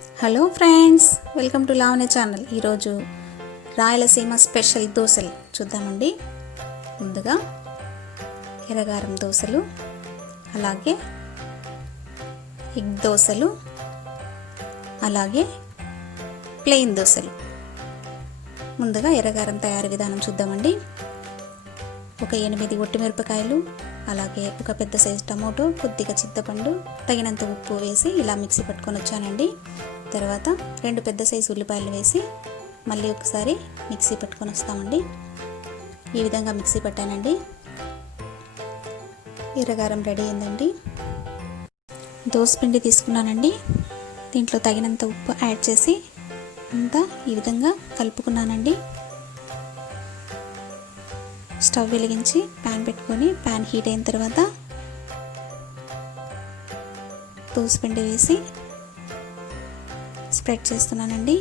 Hello friends, welcome to Lavanya channel. ఈరోజు Rayalaseema special దోశలు చూద్దామండి. ముందుగా ఎర్రగారం దోశలు, అలాగే ఎగ్ దోశలు, అలాగే ప్లెయిన్ దోశలు. ముందుగా ఎర్రగారం తయారీ విధానం చూద్దామండి. ఒక 8 ఒట్టిమిరపకాయలు, అలాగే ఒక పెద్ద సైజు టమోటో, కొద్దిగా చింతపండు, తగినంత ఉప్పు వేసి ఇలా మిక్సీ పట్టుకొని వచ్చానండి. తర్వాత 2 పెద్ద సైజు ఉల్లిపాయలు వేసి మళ్ళీ ఒకసారి మిక్సీ పట్టుకొని వస్తామండి. ఈ విధంగా మిక్సీ పట్టానండి. ఎర్రగారం రెడీ అయిందండి. దోసపిండి తీసుకున్నానండి. దీంట్లో తగినంత ఉప్పు యాడ్ చేసి అంతా ఈ విధంగా కలుపుకున్నానండి. స్టవ్ వెలిగించి ప్యాన్ పెట్టుకొని ప్యాన్ హీట్ అయిన తర్వాత దోసపిండి వేసి స్ప్రెడ్ చేస్తున్నానండి.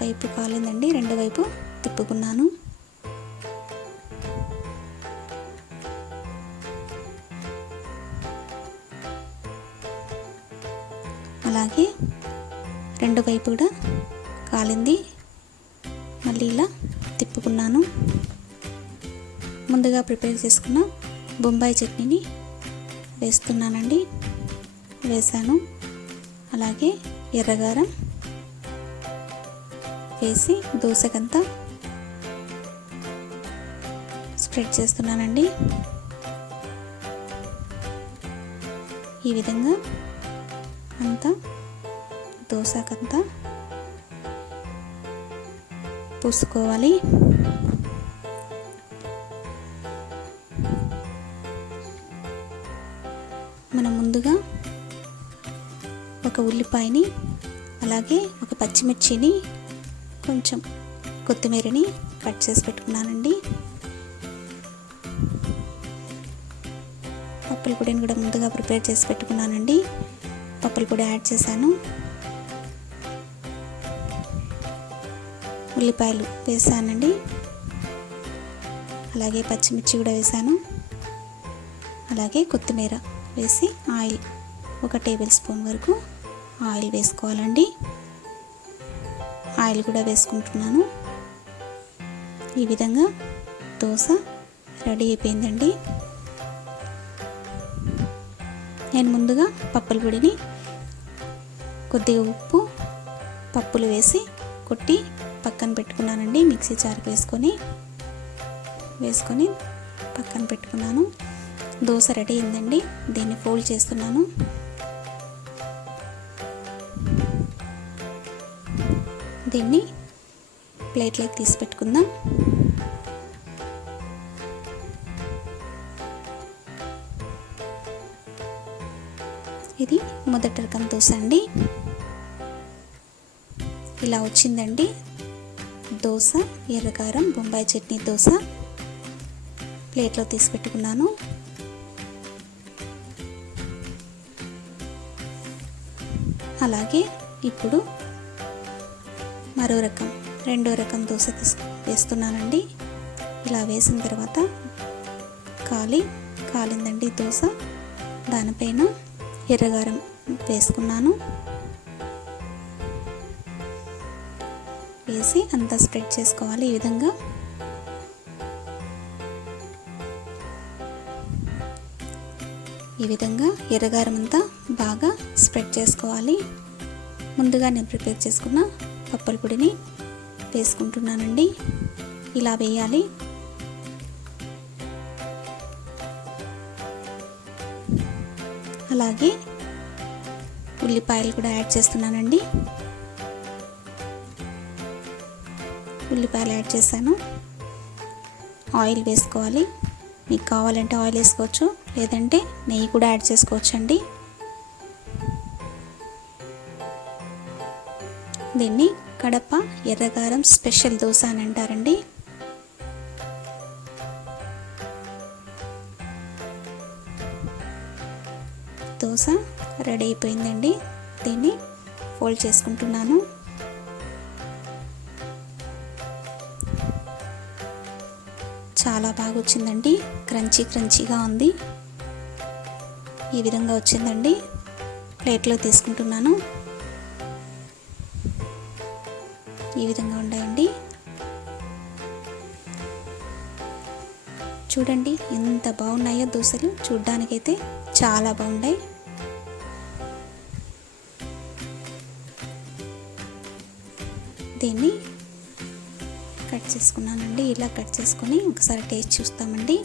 వైపు కాలిందండి, రెండో వైపు తిప్పుకున్నాను. అలాగే రెండో వైపు కూడా కాలింది, మళ్ళీ ఇలా తిప్పుకున్నాను. ముందుగా ప్రిపేర్ చేసుకున్న బొంబాయి చట్నీని వేసాను. అలాగే ఎర్రగారం వేసి దోశకంతా స్ప్రెడ్ చేస్తున్నానండి. ఈ విధంగా అంతా దోశకంతా పూసుకోవాలి. మనం ముందుగా ఒక ఉల్లిపాయని, అలాగే ఒక పచ్చిమిర్చిని, కొంచెం కొత్తిమీరని కట్ చేసి పెట్టుకున్నానండి. పప్పుల పొడిని కూడా ముందుగా ప్రిపేర్ చేసి పెట్టుకున్నానండి. పప్పుల పొడి యాడ్ చేశాను. ఉల్లిపాయలు వేసానండి. అలాగే పచ్చిమిర్చి కూడా వేసాను. అలాగే కొత్తిమీర వేసి ఆయిల్, 1 టేబుల్ స్పూన్ వరకు ఆయిల్ వేసుకోవాలండి. ఆయిల్ కూడా వేసుకుంటున్నాను. ఈ విధంగా దోశ రెడీ అయిపోయిందండి. నేను ముందుగా పప్పుల పొడిని, కొద్దిగా ఉప్పు, పప్పులు వేసి కొట్టి పక్కన పెట్టుకున్నానండి. మిక్సీ జార్కి వేసుకొని పక్కన పెట్టుకున్నాను. దోశ రెడీ అయిందండి. దీన్ని ఫోల్డ్ చేస్తున్నాను. దీన్ని ప్లేట్లోకి తీసి పెట్టుకుందాం. ఇది మొదటి రకం దోశ అండి. ఇలా వచ్చిందండి దోశ, ఎర్రకారం బొంబాయి చట్నీ దోశ. ప్లేట్లో తీసి పెట్టుకున్నాను. అలాగే ఇప్పుడు రెండో రకం దోశ వేస్తున్నానండి. ఇలా వేసిన తర్వాత కాలిందండి దోశ. దానిపైన ఎర్రగారం వేసుకున్నాను. వేసి అంతా స్ప్రెడ్ చేసుకోవాలి. ఈ విధంగా ఎర్రగారం అంతా బాగా స్ప్రెడ్ చేసుకోవాలి. ముందుగా నేను ప్రిపేర్ చేసుకున్న పప్పుల పొడిని వేసుకుంటున్నానండి. ఇలా వేయాలి. అలాగే ఉల్లిపాయలు కూడా యాడ్ చేస్తున్నానండి. ఉల్లిపాయలు యాడ్ చేశాను. ఆయిల్ వేసుకోవాలి. మీకు కావాలంటే ఆయిల్ వేసుకోవచ్చు, లేదంటే నెయ్యి కూడా యాడ్ చేసుకోవచ్చండి. దీన్ని కడప ఎర్రగారం స్పెషల్ దోశ అని అంటారండి. దోశ రెడీ అయిపోయిందండి. దీన్ని ఫోల్డ్ చేసుకుంటున్నాను. చాలా బాగా వచ్చిందండి. క్రంచీగా ఉంది. ఈ విధంగా వచ్చిందండి. ప్లేట్లో తీసుకుంటున్నాను. ఈ విధంగా ఉన్నాయండి. చూడండి ఎంత బాగున్నాయో దోశలు. చూడ్డానికైతే చాలా బాగున్నాయి. దీన్ని కట్ చేసుకున్నానండి. ఇలా కట్ చేసుకొని ఒకసారి టేస్ట్ చూస్తామండి.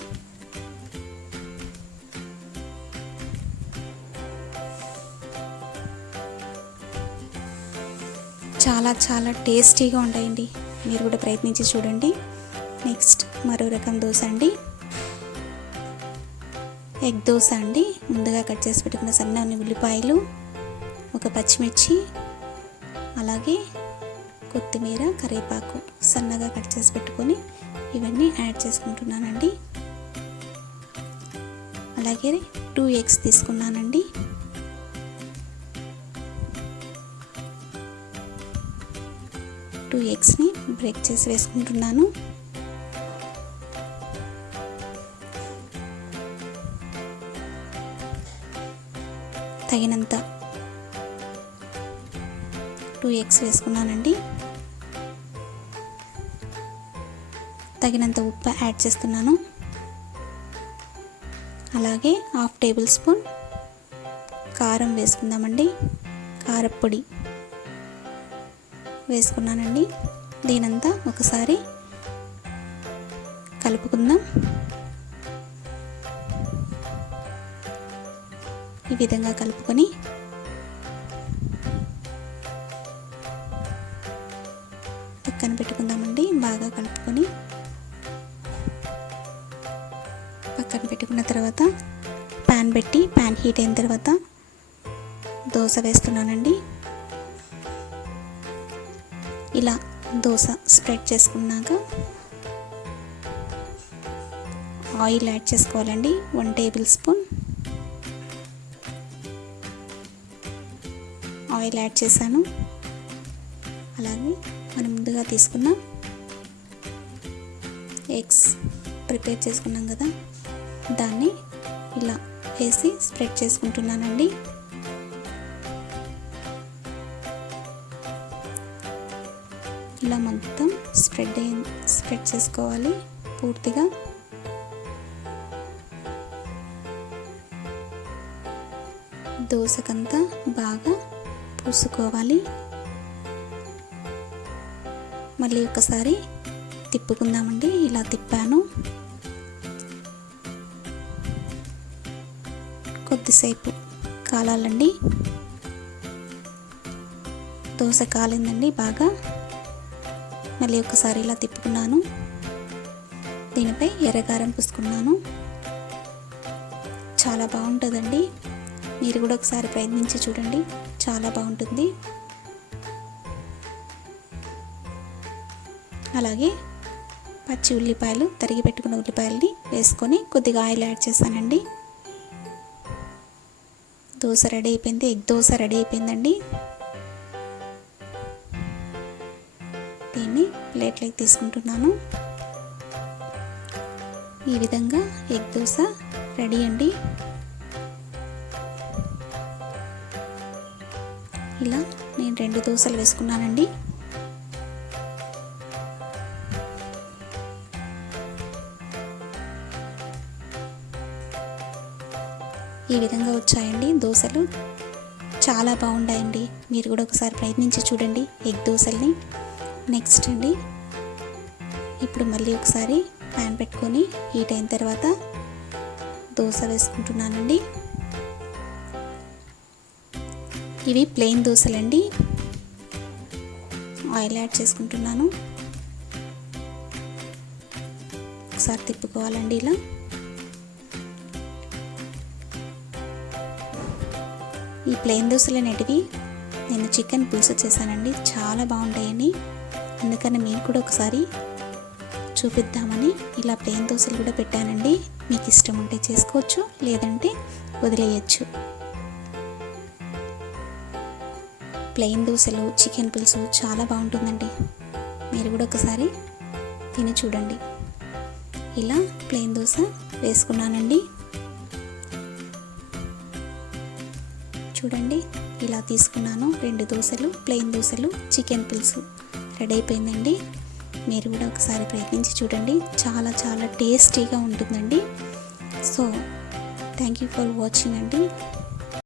చాలా టేస్టీగా ఉంటాయండి. మీరు కూడా ప్రయత్నించి చూడండి. నెక్స్ట్ మరో రకం దోశ అండి. ఎగ్ దోశ అండి. ముందుగా కట్ చేసి పెట్టుకున్న సన్నని ఉల్లిపాయలు, ఒక పచ్చిమిర్చి, అలాగే కొత్తిమీర, కరివేపాకు సన్నగా కట్ చేసి పెట్టుకొని ఇవన్నీ యాడ్ చేసుకుంటున్నానండి. అలాగే 2 ఎగ్స్ తీసుకున్నానండి. టూ ఎగ్స్ని బ్రేక్ చేసి వేసుకుంటున్నాను. తగినంత 2 ఎగ్స్ వేసుకున్నానండి. తగినంత ఉప్పు యాడ్ చేస్తున్నాను. అలాగే 1/2 టేబుల్ స్పూన్ కారం వేసుకుందామండి. కారపొడి వేసుకున్నానండి. దీనంతా ఒకసారి కలుపుకుందాం. ఈ విధంగా కలుపుకొని పక్కన పెట్టుకుందామండి. బాగా కలుపుకొని పక్కన పెట్టుకున్న తర్వాత ప్యాన్ పెట్టి ప్యాన్ హీట్ అయిన తర్వాత దోశ వేస్తున్నానండి. ఇలా దోశ స్ప్రెడ్ చేసుకున్నాక ఆయిల్ యాడ్ చేసుకోవాలండి. 1 టేబుల్ స్పూన్ ఆయిల్ యాడ్ చేశాను. అలాగే మనం ముందుగా తీసుకున్న ఎగ్స్ ప్రిపేర్ చేసుకున్నాం కదా, దాన్ని ఇలా వేసి స్ప్రెడ్ చేసుకుంటున్నానండి. ఇలా మొత్తం స్ప్రెడ్ చేసుకోవాలి పూర్తిగా. దోశకంతా బాగా పూసుకోవాలి. మళ్ళీ ఒకసారి తిప్పుకుందామండి. ఇలా తిప్పాను. కొద్దిసేపు కాలాలండి. దోశ కాలిందండి బాగా. మళ్ళీ ఒకసారి ఇలా తిప్పుకున్నాను. దీనిపై ఎర్రకారం పూసుకున్నాను. చాలా బాగుంటుందండి. మీరు కూడా ఒకసారి ప్రయత్నించి చూడండి. చాలా బాగుంటుంది. అలాగే పచ్చి ఉల్లిపాయలు, తరిగి పెట్టుకున్న ఉల్లిపాయలని వేసుకొని కొద్దిగా ఆయిల్ యాడ్ చేశానండి. దోశ రెడీ అయిపోయింది. ఎగ్ దోశ రెడీ అయిపోయిందండి. దీన్ని ప్లేట్లోకి తీసుకుంటున్నాను. ఈ విధంగా ఎగ్ దోశ రెడీ అండి. ఇలా నేను 2 దోశలు వేసుకున్నానండి. ఈ విధంగా వచ్చాయండి దోశలు. చాలా బాగుంటాయండి. మీరు కూడా ఒకసారి ప్రయత్నించి చూడండి ఎగ్ దోశల్ని. నెక్స్ట్ అండి, ఇప్పుడు మళ్ళీ ఒకసారి ప్యాన్ పెట్టుకొని హీట్ అయిన తర్వాత దోశ వేసుకుంటున్నానండి. ఇవి ప్లెయిన్ దోశలండి. ఆయిల్ యాడ్ చేసుకుంటున్నాను. ఒకసారి తిప్పుకోవాలండి ఇలా. ఈ ప్లెయిన్ దోశలు అనేటివి నేను చికెన్ పులుసు చేశానండి. చాలా బాగుంటాయని, అందుకని మీరు కూడా ఒకసారి చూపిద్దామని ఇలా ప్లెయిన్ దోశలు కూడా పెట్టానండి. మీకు ఇష్టం ఉంటే చేసుకోవచ్చు, లేదంటే వదిలేయచ్చు. ప్లెయిన్ దోశలు, చికెన్ పులుసు చాలా బాగుంటుందండి. మీరు కూడా ఒకసారి తిని చూడండి. ఇలా ప్లెయిన్ దోశ వేసుకున్నానండి. చూడండి ఇలా తీసుకున్నాను 2 దోశలు, ప్లెయిన్ దోశలు, చికెన్ పులుసు రెడీ అయిపోయిందండి. మీరు కూడా ఒకసారి ప్రయత్నించి చూడండి, చాలా చాలా టేస్టీగా ఉంటుందండి. So thank you for watching అండి.